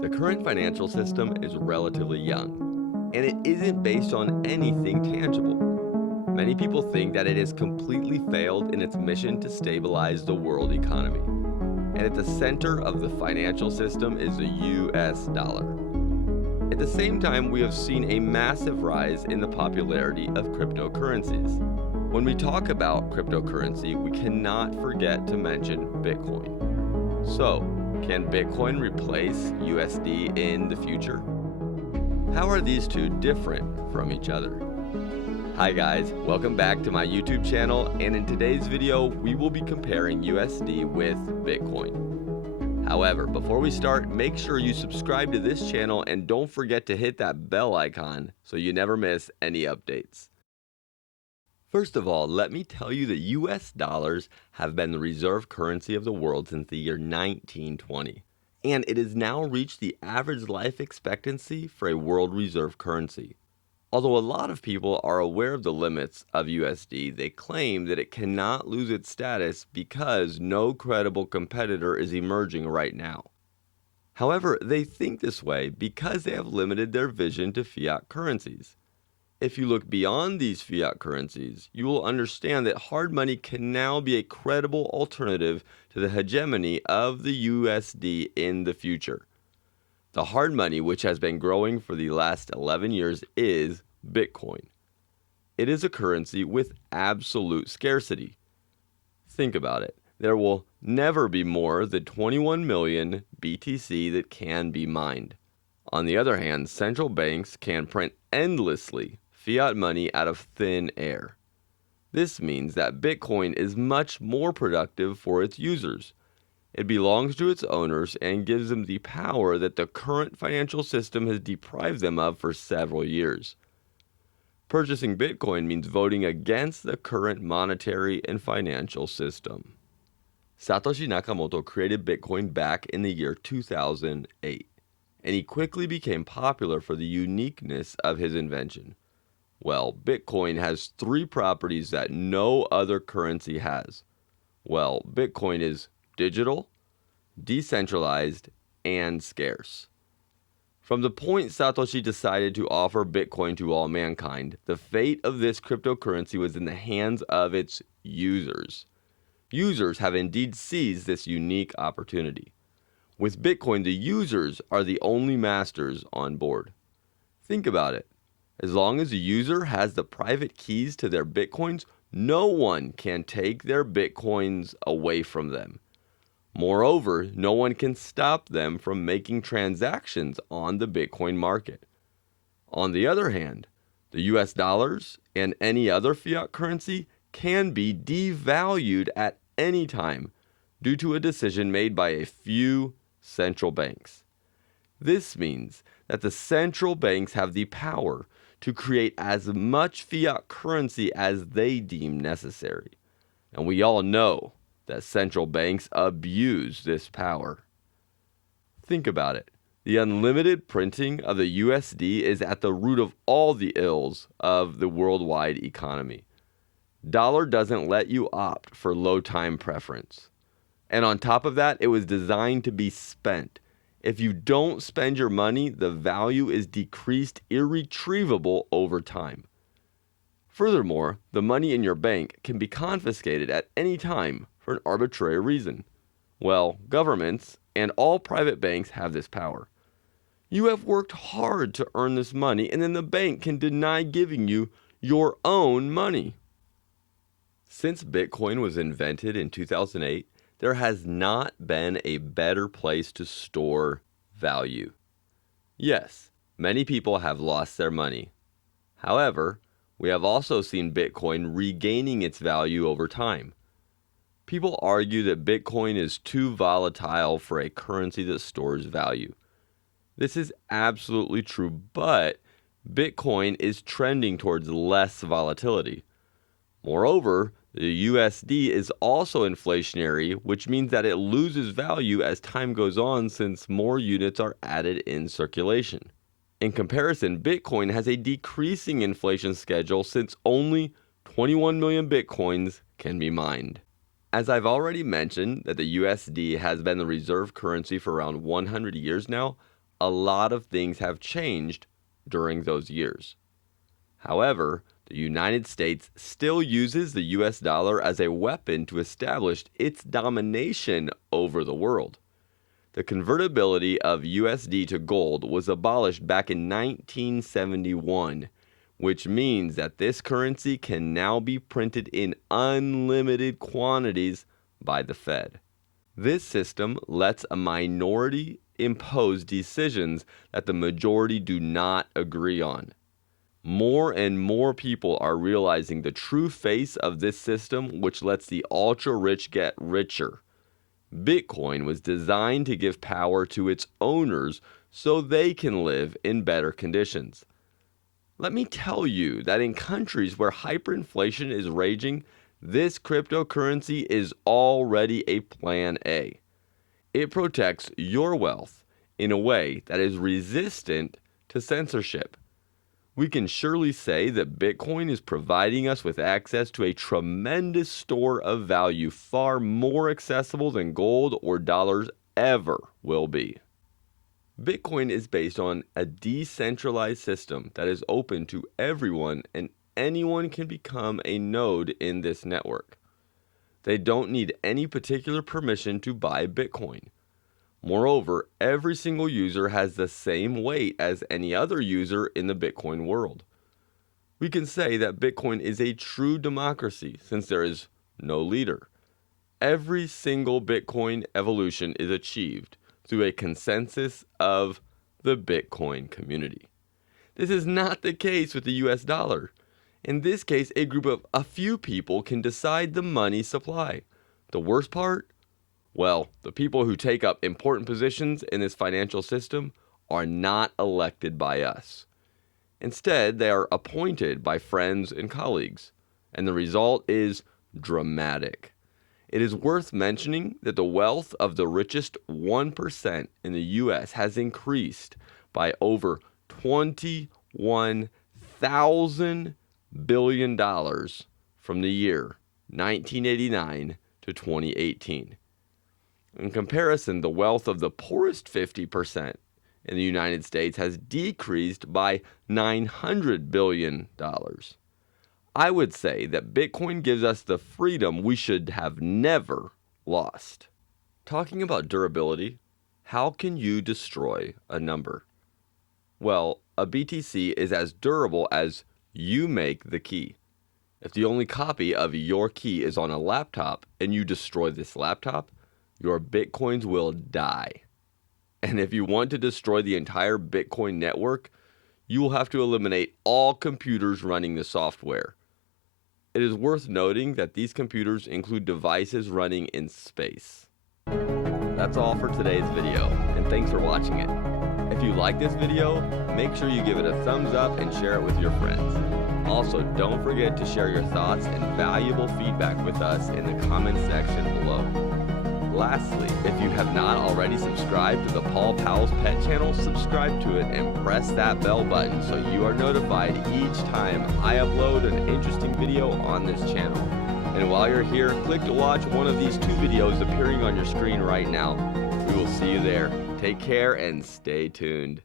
The current financial system is relatively young, and it isn't based on anything tangible. Many people think that it has completely failed in its mission to stabilize the world economy. And at the center of the financial system is the US dollar. At the same time, we have seen a massive rise in the popularity of cryptocurrencies. When we talk about cryptocurrency, we cannot forget to mention Bitcoin. So, can Bitcoin replace USD in the future? How are these two different from each other? Hi guys, welcome back to my YouTube channel, and in today's video, we will be comparing USD with Bitcoin. However, before we start, make sure you subscribe to this channel and don't forget to hit that bell icon so you never miss any updates. First of all, let me tell you that US dollars have been the reserve currency of the world since the year 1920, and it has now reached the average life expectancy for a world reserve currency. Although a lot of people are aware of the limits of USD, they claim that it cannot lose its status because no credible competitor is emerging right now. However, they think this way because they have limited their vision to fiat currencies. If you look beyond these fiat currencies, you will understand that hard money can now be a credible alternative to the hegemony of the USD in the future. The hard money, which has been growing for the last 11 years, is Bitcoin. It is a currency with absolute scarcity. Think about it. There will never be more than 21 million BTC that can be mined. On the other hand, central banks can print endlessly fiat money out of thin air. This means that Bitcoin is much more productive for its users. It belongs to its owners and gives them the power that the current financial system has deprived them of for several years. Purchasing Bitcoin means voting against the current monetary and financial system. Satoshi Nakamoto created Bitcoin back in the year 2008, and he quickly became popular for the uniqueness of his invention. Well, Bitcoin has three properties that no other currency has. Well, Bitcoin is digital, decentralized, and scarce. From the point Satoshi decided to offer Bitcoin to all mankind, the fate of this cryptocurrency was in the hands of its users. Users have indeed seized this unique opportunity. With Bitcoin, the users are the only masters on board. Think about it. As long as the user has the private keys to their Bitcoins, no one can take their Bitcoins away from them. Moreover, no one can stop them from making transactions on the Bitcoin market. On the other hand, the US dollars and any other fiat currency can be devalued at any time due to a decision made by a few central banks. This means that the central banks have the power to create as much fiat currency as they deem necessary. And we all know that central banks abuse this power. Think about it. The unlimited printing of the USD is at the root of all the ills of the worldwide economy. Dollar doesn't let you opt for low time preference. And on top of that, it was designed to be spent. If you don't spend your money, the value is decreased irretrievable over time. Furthermore, the money in your bank can be confiscated at any time for an arbitrary reason. Well, governments and all private banks have this power. You have worked hard to earn this money, and then the bank can deny giving you your own money. Since Bitcoin was invented in 2008, there has not been a better place to store value. Yes, many people have lost their money. However, we have also seen Bitcoin regaining its value over time. People argue that Bitcoin is too volatile for a currency that stores value. This is absolutely true, but Bitcoin is trending towards less volatility. Moreover, the USD is also inflationary, which means that it loses value as time goes on since more units are added in circulation. In comparison, Bitcoin has a decreasing inflation schedule since only 21 million Bitcoins can be mined. As I've already mentioned that the USD has been the reserve currency for around 100 years now, a lot of things have changed during those years. However, the United States still uses the US dollar as a weapon to establish its domination over the world. The convertibility of USD to gold was abolished back in 1971, which means that this currency can now be printed in unlimited quantities by the Fed. This system lets a minority impose decisions that the majority do not agree on. More and more people are realizing the true face of this system, which lets the ultra-rich get richer. Bitcoin was designed to give power to its owners so they can live in better conditions. Let me tell you that in countries where hyperinflation is raging, this cryptocurrency is already a plan A. It protects your wealth in a way that is resistant to censorship. We can surely say that Bitcoin is providing us with access to a tremendous store of value, far more accessible than gold or dollars ever will be. Bitcoin is based on a decentralized system that is open to everyone, and anyone can become a node in this network. They don't need any particular permission to buy Bitcoin. Moreover, every single user has the same weight as any other user in the Bitcoin world. We can say that Bitcoin is a true democracy since there is no leader. Every single Bitcoin evolution is achieved through a consensus of the Bitcoin community. This is not the case with the US dollar. In this case, a group of a few people can decide the money supply. The worst part? Well, the people who take up important positions in this financial system are not elected by us. Instead, they are appointed by friends and colleagues, and the result is dramatic. It is worth mentioning that the wealth of the richest 1% in the US has increased by over $21,000 billion from the year 1989 to 2018. In comparison, the wealth of the poorest 50% in the United States has decreased by $900 billion. I would say that Bitcoin gives us the freedom we should have never lost. Talking about durability, how can you destroy a number? Well, a BTC is as durable as you make the key. If the only copy of your key is on a laptop and you destroy this laptop, your Bitcoins will die. And if you want to destroy the entire Bitcoin network, you will have to eliminate all computers running the software. It is worth noting that these computers include devices running in space. That's all for today's video, and thanks for watching it. If you like this video, make sure you give it a thumbs up and share it with your friends. Also, don't forget to share your thoughts and valuable feedback with us in the comment section below. Lastly, if you have not already subscribed to the Paul Powell's Pet channel, subscribe to it and press that bell button so you are notified each time I upload an interesting video on this channel. And while you're here, click to watch one of these two videos appearing on your screen right now. We will see you there. Take care and stay tuned.